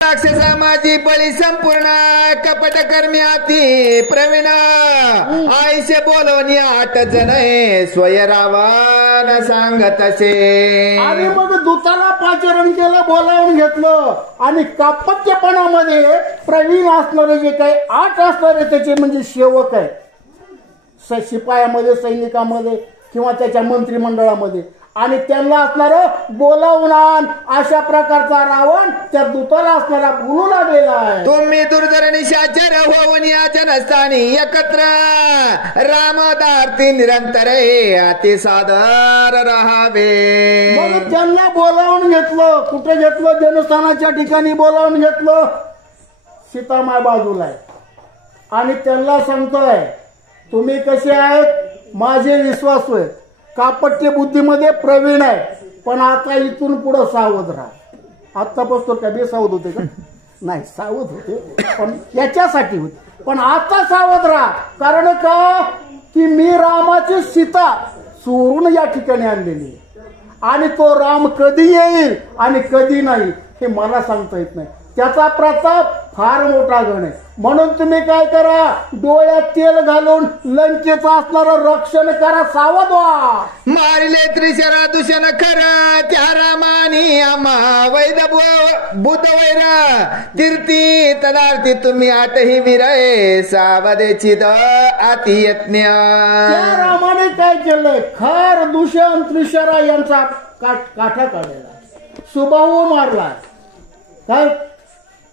राक्षसा माझी बळी संपूर्ण कपट कर्मी अति प्रवीण आईसे बोलवणी 8 जण स्वय रावण सांगत असे. आणि मग दूताला पाचारण केलं, बोलावून घेतलं आणि कापट्यपणामध्ये प्रवीण असणारे जे काही 8 असणारे त्याचे म्हणजे सेवक आहे शिपायामध्ये, सैनिकामध्ये किंवा त्याच्या मंत्रिमंडळामध्ये, आणि त्यांना असणारं बोलावून आण अशा प्रकारचा रावण त्या दूताला असणारा बोलू लागलेला आहे. तुम्ही दुर्धर निशाचर होऊन याच्या नसतानी एकत्र रामदार्थी निरंतर अति सादर राहावे. मग त्यांना बोलावून घेतलं. कुठे घेतलं? जनस्थानाच्या ठिकाणी बोलावून घेतलं. सीतामाय बाजूला आहे आणि त्यांना सांगतोय तुम्ही कसे आहेत, माझे विश्वासू आहेत, कापट्य बुद्धीमध्ये प्रवीण आहे, पण आता इथून पुढे सावध राहा. आतापासून काय बेसावध होते का? नाही, सावध होते पण याच्यासाठी होते, पण आता सावध राहा. कारण का की मी रामाची सीता चोरून या ठिकाणी आणलेली आणि तो राम कधी येईल आणि कधी नाही हे मला सांगता येत नाही. त्याचा प्रताप फार मोठा गण आहे. म्हणून तुम्ही काय करा, डोळ्यात तेल घालून लंकेचं असणारं रक्षण करा, सावध व्हा. मारिले त्रिशरा दूषण खर त्या रामानी आम्हा वैद बुद्ध वैर तीर्थी तदार्थी तुम्ही 8ही वीर सावधेची अति यज्ञ. त्या रामाने काय केलंय, खर दूषण त्रिशरा यांचा काठा काढलेला, सुबाहू मारला काय,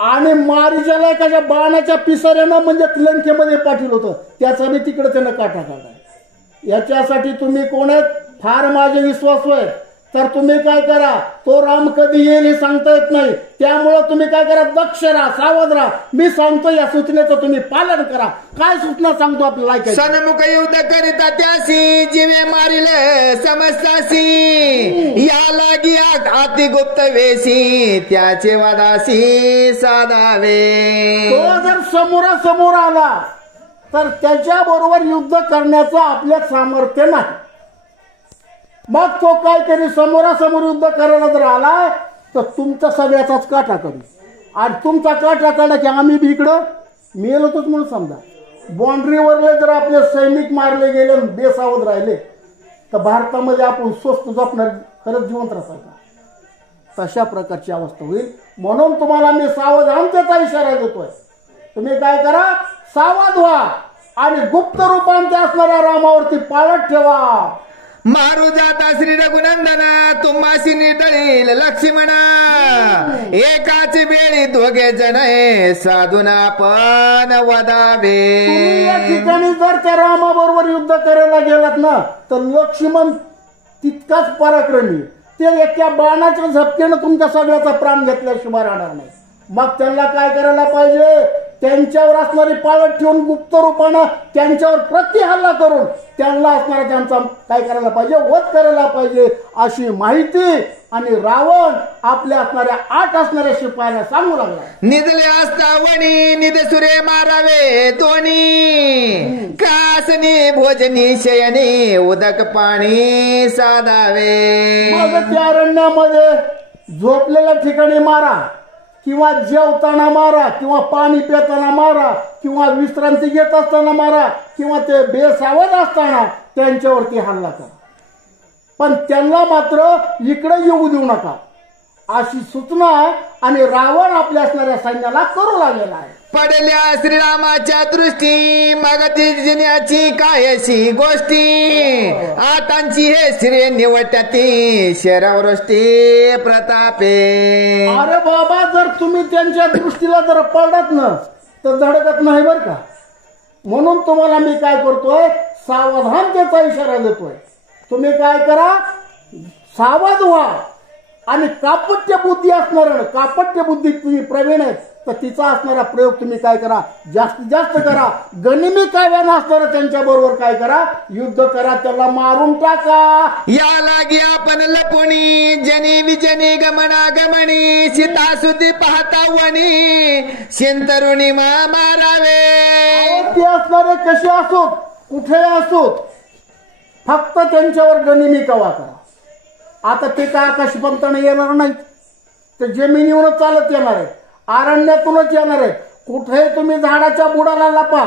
आणि मारीच्याला एखाद्या बाणाच्या पिसाऱ्यानं म्हणजे लंकेमध्ये पाठवलं होतं, त्याचा मी तिकडे त्यानं काठा काढा. याच्यासाठी तुम्ही कोण आहेत, फार माझे विश्वासू आहेत, तर तुम्ही काय करा, तो राम कधी येईल हे सांगता येत नाही. त्यामुळे तुम्ही काय करा, दक्ष राहा, सावध राहा. मी सांगतो या सूचनेचं तुम्ही पालन करा. काय सूचना सांगतो आपल्याला? सन्मुख युद्ध करिता त्यासी जीवे मारिले समस्तासी या लागी अति गुप्त वेशी त्याचे वादासी साधावे. तो जर समोरासमोर आला तर त्याच्या बरोबर युद्ध करण्याचं आपल्यात सामर्थ्य नाही. मग तो काय करी, समोरासमोर युद्ध करायला जर आला तर तुमचा सगळ्याचाच काटा करू, आणि तुमचा काटा काढा की आम्ही बी इकडं मेलोच म्हणून समजा. बाउंड्रीवरले जर आपले सैनिक मारले गेले, बेसावध राहिले, तर भारतामध्ये आपण स्वस्त जपणार खरंच जिवंत राहायचा, तशा प्रकारची अवस्था होईल. म्हणून तुम्हाला मी सावधानतेचा इशारा देतोय. तुम्ही काय करा, सावध व्हा आणि गुप्त रूपांत असणाऱ्या रामावरती पाळत ठेवा. मारू जाता श्री रघुनंदन तुम्हाशी निर्दळील लक्ष्मण एकाच वेळी 2 जण साधून आपण वदावे. या ठिकाणी जर त्या रामाबरोबर युद्ध करायला गेलात ना तर लक्ष्मण तितकाच पराक्रमी, ते एका बाणाच्या झपक्यानं तुमच्या सगळ्याचा प्राण घेतल्याशिवाय राहणार नाही. मग त्यांना काय करायला पाहिजे, त्यांच्यावर असणारी पाळत ठेवून गुप्त रूपानं त्यांच्यावर प्रतिहल्ला करून त्यांना असणारा त्यांचा काय करायला पाहिजे, वध करायला पाहिजे, अशी माहिती आणि रावण आपल्या असणाऱ्या 8 असणाऱ्या शिपायाला सांगू लागला. निधले असता वणी निधसुरे मारावे दोन्ही कासनी भोजनी शयनी उदक पाणी साधावे. मग त्या अरण्यामध्ये झोपलेल्या ठिकाणी मारा, किंवा जेवताना मारा, किंवा पाणी पिताना मारा, किंवा विश्रांती घेत असताना मारा, किंवा ते बेसावध असताना त्यांच्यावरती हल्ला करा, पण त्यांना मात्र इकडे येऊ देऊ नका, अशी सूचना आणि रावण आपल्या असणाऱ्या सैन्याला करू लागलेला आहे. पडल्या श्रीरामाच्या दृष्टी मग जिन्याची कायशी गोष्टी आतांची हे श्री निवटती शरवृष्टी प्रतापे. अरे बाबा, जर तुम्ही त्यांच्या दृष्टीला जर पडत न तर धडकत नाही बर का. म्हणून तुम्हाला मी काय करतोय, सावधानतेचा इशारा देतोय. तुम्ही काय करा, सावध व्हा आणि कापट्य बुद्धी असणार, कापट्य बुद्धी तुम्ही प्रवीण आहेत तर तिचा असणारा प्रयोग तुम्ही काय करा, जास्तीत जास्त करा. गनिमी काव्यानं असणारा त्यांच्या बरोबर काय करा, युद्ध करा, त्याला मारून टाका. या लागी आपण लपुणी जनी विजनी गमनागमनी सीतासुद्धी पाहता वनी शिंतरुणी मारावे. ते असणारे कसे असोत, कुठे असोत, फक्त त्यांच्यावर गनिमी कवा करा. आता ते काय आकाशपंताने येणार नाहीत, ते जमिनीवर चालत येणार आहे. अरण्यातूनच येणार आहे. कुठेही तुम्ही झाडाच्या बुडाला लपा,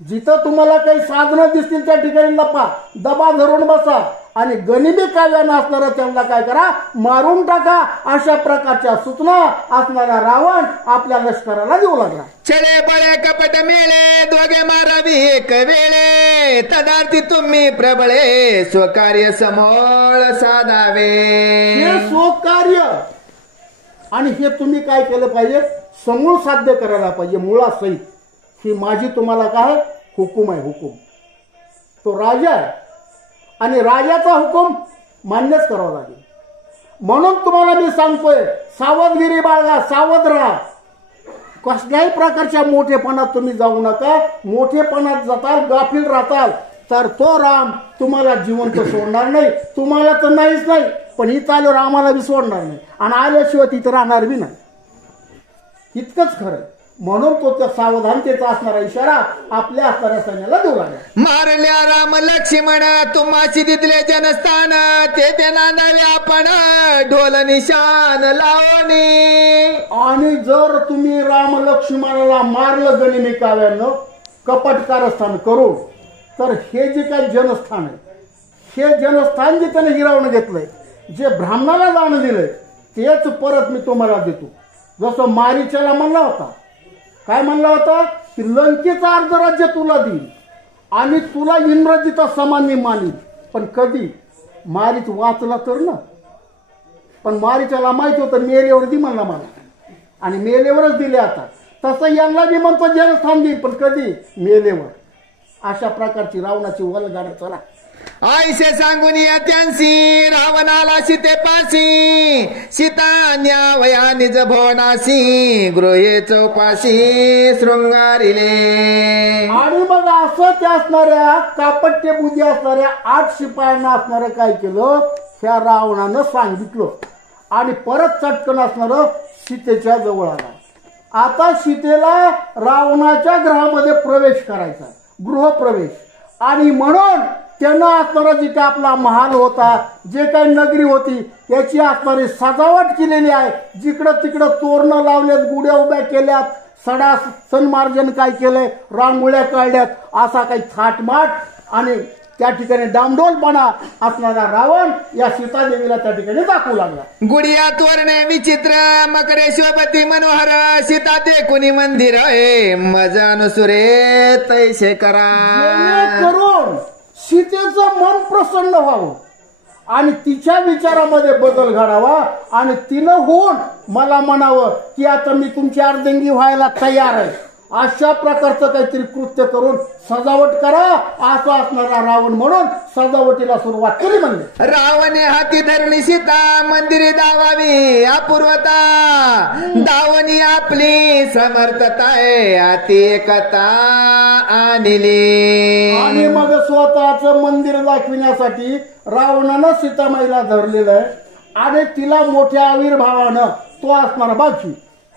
जिथं तुम्हाला काही साधनं दिसतील त्या ठिकाणी लपा, दबा धरून बसा आणि गनिमी काव्यानं असणारा त्यांना काय करा, मारून टाका. अशा प्रकारच्या सूचना असणारा रावण आपल्या लष्कराला देऊ लागला. चले बळे कपट मेळे दोघे मारावी एक वेळे, तदार्थी तुम्ही प्रबळे स्वकार्य समोर साधावे. हे स्वकार्य आणि हे तुम्ही काय केलं पाहिजे, समूळ साध्य करायला पाहिजे मुळासहित. ही माझी तुम्हाला काय हुकूम आहे. हुकूम तो राजा आहे आणि राजाचा हुकूम मान्यच करावा लागेल. म्हणून तुम्हाला मी सांगतोय, सावधगिरी बाळगा, सावध राहा. कसल्याही प्रकारच्या मोठेपणात तुम्ही जाऊ नका. मोठेपणात जाताल, गाफील राहताल तर तो राम तुम्हाला जिवंत सोडणार नाही. तुम्हाला तर नाहीच नाही, पण इथं आल्यावर आम्हाला बी सोडणार नाही आणि आल्याशिवाय तिथं राहणार बी नाही. इतकंच खरं. म्हणून तो त्या सावधानतेचा असणारा इशारा आपल्या असणाऱ्या सैन्याला देऊ लागला. मारल्या राम लक्ष्मण तुम्हाशी दिले जनस्थान, ते नांदावे आपण ढोल निशान लावणे. आणि जर तुम्ही राम लक्ष्मणाला मारलं गनिमी काव्यानं कपट कारस्थान करून, तर हे जे काही जनस्थान आहे, हे जनस्थान जे त्याने हिरावून घेतलंय, जे ब्राह्मणाला दान दिलंय, तेच परत मी तुम्हाला देतो. जसं मारीच्याला म्हणला होता, काय म्हणला होता की लंकेचं अर्ध राज्य तुला देईल आणि तुला इंद्रजीचा समान मी मानील. पण कधी मारीच वाचला तर ना. पण मारीच्याला माहिती होतं मेलेवर दि म्हणला मला आणि मेलेवरच दिले. आता तसं यांना बी म्हणतो जनस्थान देईल, पण कधी मेलेवर. अशा प्रकारची रावणाची वल्गाड चला. आईसे सांगून या त्यांसी रावणाला सीते पाशी, सीता न्यावया निज भवनासी, गृहे चौपाशी शृंगारिले. आणि मग असं त्या असणाऱ्या कापट्य बुद्धी असणाऱ्या 8 शिपायांना असणारं काय केलं, त्या रावणानं सांगितलं आणि परत चटकन असणार सीतेच्या जवळ आला. आता सीतेला रावणाच्या ग्रहामध्ये प्रवेश करायचा, गृहप्रवेश. आणि म्हणून त्यांना असणारा जे काय आपला महाल होता, जे काही नगरी होती, त्याची असणारी सजावट केलेली आहे. जिकडं तिकडं तोरणं लावल्यात, गुड्या उभ्या केल्यात, सडा सन्मार्जन काय केलंय, रांगोळ्या काढल्यात. असा काही थाटमाट आणि त्या ठिकाणी डामडोलपणा असणारा रावण या सीतादेवीला त्या ठिकाणी दाखवू लागला. गुडिया तोरणे विचित्र मकरे शोभती मनोहर, सीता देखुनी मंदिर आहे मजानुसुरे तैसे करा. करून सीतेचं मन प्रसन्न व्हावं आणि तिच्या विचारामध्ये बदल घडावा आणि तिनं होऊन मला म्हणावं की आता मी तुमची अर्धंगी व्हायला तयार आहे. अशा प्रकारचं काहीतरी कृत्य करून सजावट करा असं असणारा रावण म्हणून सजावटीला सुरुवात केली. म्हणजे रावणे हाती धरणी सीता मंदिरे दावावी अपूर्वता, दावणी आपली समर्थता हाती एकता आणली. आणि मग स्वतःच मंदिर दाखविण्यासाठी रावणानं सीतामाईला धरलेलं आहे आणि तिला मोठ्या आविर्भावानं तो असणारा बाकी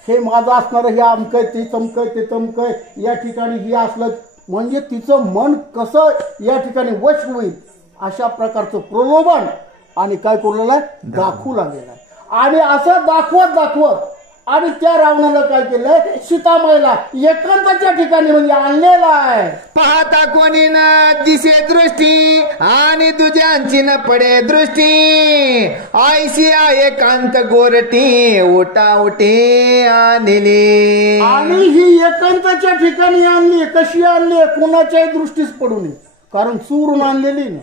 हे माझं असणार, हे अमकय ते तमकय ते तमकय, या ठिकाणी हे असलं म्हणजे तिचं मन कसं या ठिकाणी वश होईल अशा प्रकारचं प्रलोभन आणि काय करू आहे दाखवू लागलेलं आहे. आणि असं दाखवत आणि त्या रावणाला काय केलंय, सीतामाईला एकांताच्या ठिकाणी म्हणजे आणलेला आहे. पाहता कोणी न दिसे दृष्टी आणि तुझ्यांची न पडे दृष्टी, आयशी एकांत गोरटी उटा उठी आणली. आणि ही एकांताच्या ठिकाणी आणली. कशी आणली, कुणाच्याही दृष्टीच पडू नये, कारण चोरून आणलेली ना.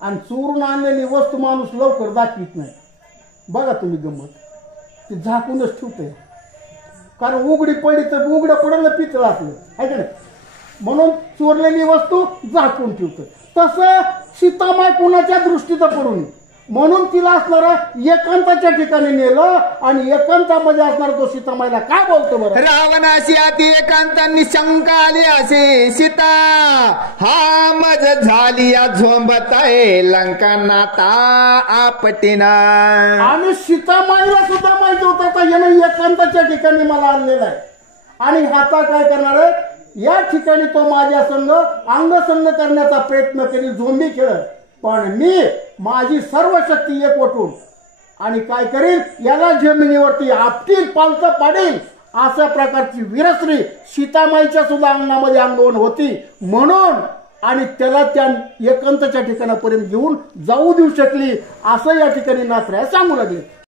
आणि चोरून आणलेली वस्तू माणूस लवकर दाखवित नाही. बघा तुम्ही गंमत, ती झाकूनच ठेवते, कारण उघडी पडली तर उघडं पडलं पितळ असलं आहे का नाही, म्हणून चोरलेली वस्तू झाकून ठेवतं. तसं सीतामाई कुणाच्या दृष्टीचं पडू नये म्हणून तिला असणारा एकांताच्या ठिकाणी नेलं आणि एकांतामध्ये असणार तो सीतामाईला काय बोलतो बरं, रावणाशी अति एकांत निशंक आली असे सीता, हा मज झाली या झोंबताय लंका नाता आपटीना. आणि सीतामाईला सुद्धा माहिती होता का यानं एकांताच्या ठिकाणी मला आणलेला आहे आणि आता काय करणार आहे, या ठिकाणी तो माझ्या संग अंगसंग करण्याचा प्रयत्न करी, झोंबी खेळ, पण मी माझी सर्व शक्ती एकवटून आणि काय करील, याला जमिनीवरती आपटील, पालतं पाडील, अशा प्रकारची वीरश्री सीतामाईच्या सुद्धा अंगामध्ये अंगवण होती. म्हणून आणि त्याला त्या एकांताच्या ठिकाणापर्यंत घेऊन जाऊ देऊ शकली, असं या ठिकाणी नाथराय सांगू लागले.